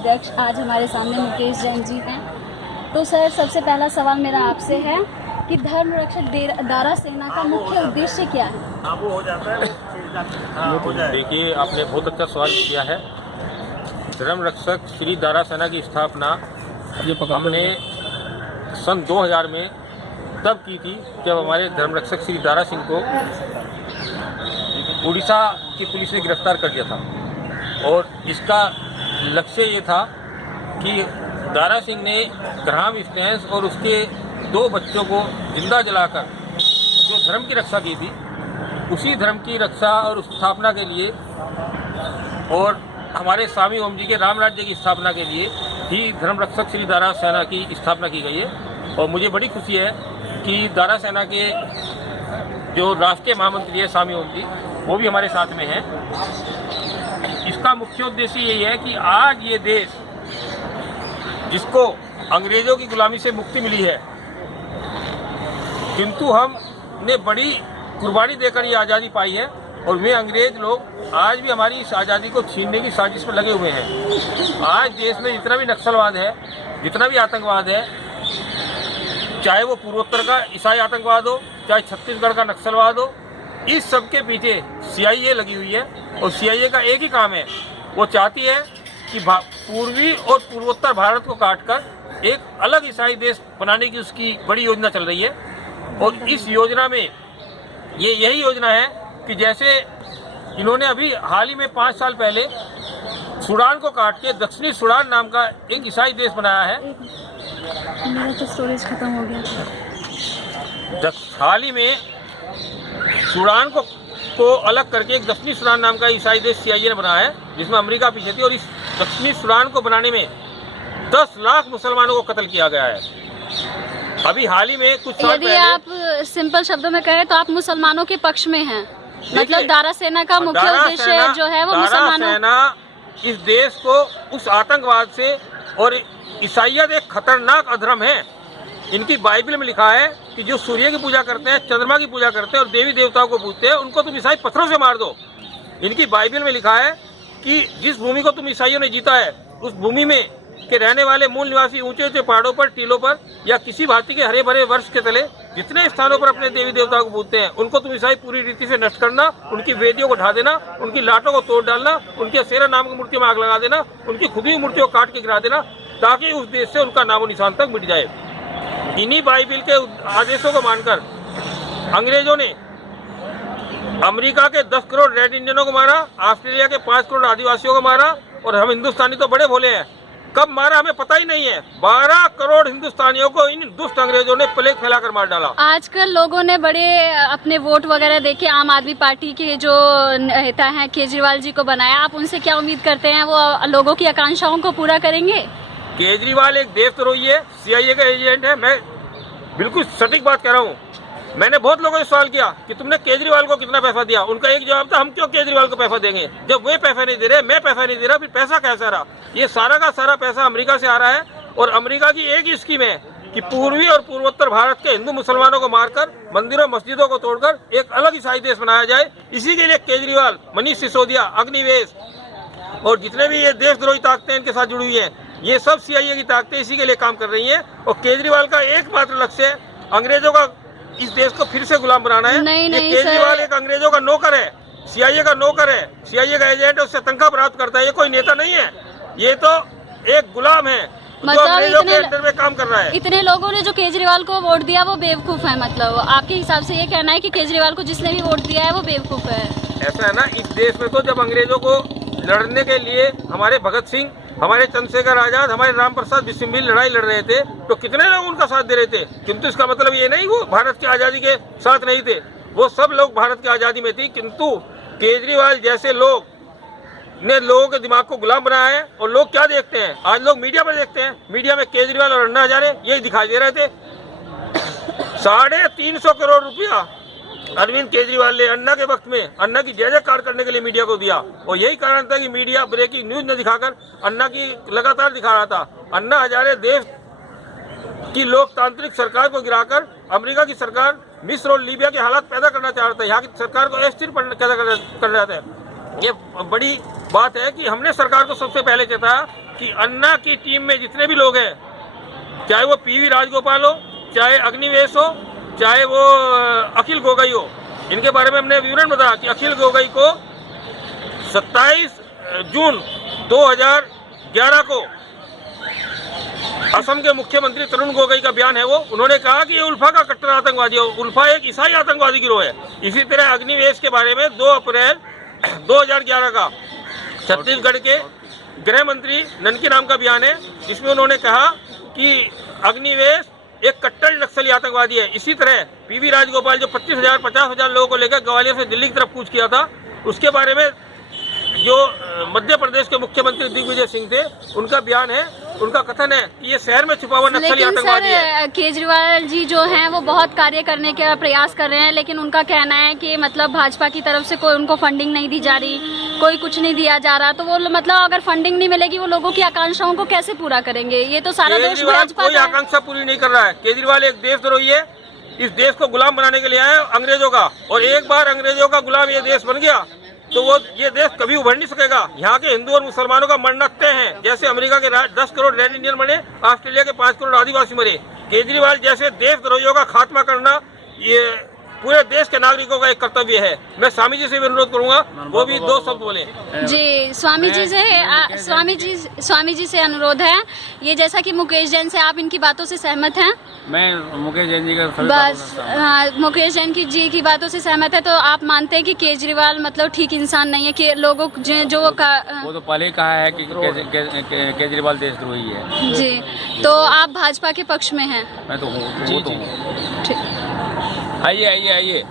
अध्यक्ष आज हमारे सामने मुकेश जैन जी हैं। तो सर, सबसे पहला सवाल मेरा आपसे है कि धर्म रक्षक दारा सेना का मुख्य उद्देश्य क्या है? देखिए, आपने बहुत अच्छा सवाल किया है। धर्म रक्षक श्री दारा सेना की स्थापना हमने सन 2000 में तब की थी जब हमारे धर्म रक्षक श्री दारा सिंह को उड़ीसा की पुलिस ने गिरफ्तार कर दिया था। और इसका लक्ष्य ये था कि दारा सिंह ने ग्राहम स्टैंस और उसके 2 बच्चों को जिंदा जलाकर जो धर्म की रक्षा की थी, उसी धर्म की रक्षा और स्थापना के लिए और हमारे स्वामी ओम जी के राम राज्य की स्थापना के लिए ही धर्म रक्षक श्री दारा सेना की स्थापना की गई है। और मुझे बड़ी खुशी है कि दारा सेना के जो राष्ट्रीय महामंत्री है स्वामी ओम जी, वो भी हमारे साथ में हैं। इसका मुख्य उद्देश्य यही है कि आज ये देश जिसको अंग्रेजों की गुलामी से मुक्ति मिली है, किंतु हमने बड़ी कुर्बानी देकर ये आज़ादी पाई है और वे अंग्रेज लोग आज भी हमारी इस आज़ादी को छीनने की साजिश में लगे हुए हैं। आज देश में जितना भी नक्सलवाद है, जितना भी आतंकवाद है, चाहे वो पूर्वोत्तर का ईसाई आतंकवाद हो, चाहे छत्तीसगढ़ का नक्सलवाद हो, इस सब के पीछे CIA लगी हुई है। और CIA का एक ही काम है, वो चाहती है कि पूर्वी और पूर्वोत्तर भारत को काटकर एक अलग ईसाई देश बनाने की उसकी बड़ी योजना चल रही है। और इस योजना में यही योजना है कि जैसे इन्होंने अभी हाल ही में 5 साल पहले सूडान को काट के दक्षिणी सूडान नाम का एक ईसाई देश बनाया है। मेरा तो स्टोरेज खत्म हो गया। हाल ही में सूडान को अलग करके एक दक्षिणी सूडान नाम का ईसाई देश CIA ने बनाया है, जिसमें अमेरिका पीछे थी। और इस दक्षिणी सूडान को बनाने में 10 लाख मुसलमानों को कत्ल किया गया है। अभी हाल ही में कुछ साल यदि आप सिंपल शब्दों में कहें तो आप मुसलमानों के पक्ष में हैं, मतलब दारा सेना का मुख्य उद्देश्य जो है वो मुसलमानों। दारा सेना इस देश को उस आतंकवाद से, और ईसाइयत एक खतरनाक अधर्म है। इनकी बाइबल में लिखा है कि जो सूर्य की पूजा करते हैं, चंद्रमा की पूजा करते हैं और देवी देवताओं को पूजते हैं, उनको तुम ईसाई पत्थरों से मार दो। इनकी बाइबल में लिखा है कि जिस भूमि को तुम ईसाइयों ने जीता है, उस भूमि में के रहने वाले मूल निवासी ऊंचे ऊंचे पहाड़ों पर, टीलों पर या किसी भांति के हरे भरे वृक्ष के तले जितने स्थानों पर अपने देवी देवताओं को पूजते हैं, उनको तुम ईसाई पूरी रीति से नष्ट करना, उनकी वेदियों को ढा देना, उनकी लाटों को तोड़ डालना, उनकी असेरा नाम की मूर्तियों में आग लगा देना, उनकी खुदी हुई मूर्तियों को काट के गिरा देना, ताकि उस देश से उनका नामो निशान तक मिट जाए। इन्हीं बाइबिल के आदेशों को मानकर अंग्रेजों ने अमेरिका के 10 करोड़ रेड इंडियनों को मारा, ऑस्ट्रेलिया के 5 करोड़ आदिवासियों को मारा। और हम हिंदुस्तानी तो बड़े भोले हैं, कब मारा हमें पता ही नहीं है। 12 करोड़ हिंदुस्तानियों को इन दुष्ट अंग्रेजों ने प्लेग फैलाकर मार डाला। आजकल लोगों ने बड़े अपने वोट वगैरह देके आम आदमी पार्टी के जो नेता हैं केजरीवाल जी को बनाया। आप उनसे क्या उम्मीद करते हैं, वो लोगों की आकांक्षाओं को पूरा करेंगे? केजरीवाल एक देशद्रोही है, CIA का एजेंट है। मैं बिल्कुल सटीक बात कह रहा हूँ। मैंने बहुत लोगों से सवाल किया कि तुमने केजरीवाल को कितना पैसा दिया। उनका एक जवाब था, हम क्यों केजरीवाल को पैसा देंगे, जब वे पैसा नहीं दे रहे, मैं पैसा नहीं दे रहा, फिर पैसा कैसा रहा। ये सारा का सारा पैसा अमेरिका से आ रहा है। और अमेरिका की एक ही स्कीम है कि पूर्वी और पूर्वोत्तर भारत के हिंदू मुसलमानों को मारकर, मंदिरों मस्जिदों को तोड़कर एक अलग ईसाई देश बनाया जाए। इसी के लिए केजरीवाल, मनीष सिसोदिया, अग्निवेश और जितने भी ये देशद्रोही ताकतें इनके साथ जुड़ी हुई हैं, ये सब CIA की ताकतें इसी के लिए काम कर रही हैं। और केजरीवाल का एकमात्र लक्ष्य है अंग्रेजों का इस देश को फिर से गुलाम बनाना है। नहीं केजरीवाल एक अंग्रेजों का नौकर है, CIA का नौकर है, CIA का एजेंट है, उससे तनख्वाह प्राप्त करता है। ये कोई नेता नहीं है, ये तो एक गुलाम है जो अंग्रेजों के अंडर में काम कर रहा है। इतने लोगों ने जो केजरीवाल को वोट दिया वो बेवकूफ है, मतलब आपके हिसाब से ये कहना है कि केजरीवाल को जिसने भी वोट दिया है वो बेवकूफ है? ऐसा है ना, इस देश में तो जब अंग्रेजों को लड़ने के लिए हमारे भगत सिंह, हमारे चंद्रशेखर आजाद, हमारे राम प्रसाद बिस्मिल लड़ाई लड़ रहे थे, तो कितने लोग उनका साथ दे रहे थे। किंतु इसका मतलब ये नहीं वो भारत की आज़ादी के साथ नहीं थे, वो सब लोग भारत की आज़ादी में थी। किंतु केजरीवाल जैसे लोग ने लोगों के दिमाग को गुलाम बनाया है। और लोग क्या देखते हैं, आज लोग मीडिया पर देखते हैं, मीडिया में केजरीवाल और अन्ना हजारे यही दिखाई दे रहे थे। 350 करोड़ रुपया अरविंद केजरीवाल ने अन्ना के वक्त में अन्ना की जय जयकार करने के लिए मीडिया को दिया। और यही कारण था कि मीडिया ब्रेकिंग न्यूज न दिखाकर अन्ना की लगातार दिखा रहा था। अन्ना हजारे देश की लोकतांत्रिक सरकार को गिराकर अमेरिका की सरकार, मिस्र और लीबिया के हालात पैदा करना चाह रहा था। यहाँ की सरकार को अस्थिर पैदा कर रहा था। ये बड़ी बात है कि हमने सरकार को सबसे पहले चेताया कि अन्ना की टीम में जितने भी लोग हैं, चाहे वो पीवी राजगोपाल हो, चाहे अग्निवेश हो, चाहे वो अखिल गोगोई हो, इनके बारे में हमने विवरण बताया कि अखिल गोगोई को 27 जून 2011 को असम के मुख्यमंत्री तरुण गोगोई का बयान है, वो उन्होंने कहा कि ये उल्फा का कट्टर आतंकवादी है। उल्फा एक ईसाई आतंकवादी गिरोह है। इसी तरह अग्निवेश के बारे में 2 अप्रैल 2011 का छत्तीसगढ़ के गृह मंत्री ननकी राम का बयान है, जिसमें उन्होंने कहा कि अग्निवेश एक कट्टर नक्सली आतंकवादी है। इसी तरह पीवी राजगोपाल जो 25,000-50,000 लोगों को लेकर ग्वालियर से दिल्ली की तरफ कूच किया था, उसके बारे में जो मध्य प्रदेश के मुख्यमंत्री दिग्विजय सिंह थे, उनका बयान है, उनका कथन है कि ये शहर में छुपा हुआ नक्सली आतंकवादी है। लेकिन सर केजरीवाल जी जो हैं वो बहुत कार्य करने का प्रयास कर रहे हैं, लेकिन उनका कहना है कि मतलब भाजपा की तरफ से कोई उनको फंडिंग नहीं दी जा रही, कोई कुछ नहीं दिया जा रहा, तो वो मतलब अगर फंडिंग नहीं मिलेगी वो लोगों की आकांक्षाओं को कैसे पूरा करेंगे? ये तो सारा दोष भाजपा कोई का है। आकांक्षा पूरी नहीं कर रहा है। केजरीवाल एक देशद्रोही है, इस देश को गुलाम बनाने के लिए आया है अंग्रेजों का, और एक बार अंग्रेजों का गुलाम ये देश बन गया तो वो ये देश कभी उभर नहीं सकेगा। यहाँ के हिंदू और मुसलमानों का मरना तय है। जैसे अमेरिका के 10 करोड़ रेड इंडियन मरे, ऑस्ट्रेलिया के 5 करोड़ आदिवासी मरे। केजरीवाल जैसे देशद्रोहियों का खात्मा करना ये पूरे देश के नागरिकों का एक कर्तव्य है। मैं स्वामी जी से भी अनुरोध करूंगा, वो भी 2 शब्द बोले। जी स्वामी जी से अनुरोध है, ये जैसा कि मुकेश जैन से आप इनकी बातों से सहमत हैं? मैं मुकेश जैन जी का बस हाँ, मुकेश जैन जी की बातों से सहमत है। तो आप मानते हैं कि केजरीवाल मतलब ठीक इंसान नहीं है, कि लोगों जो वो तो पहले ही कहा है कि केजरीवाल देशद्रोही है। जी, तो आप भाजपा के पक्ष में हैं? मैं तो हूँ। ठीक। आइए आइए आइए।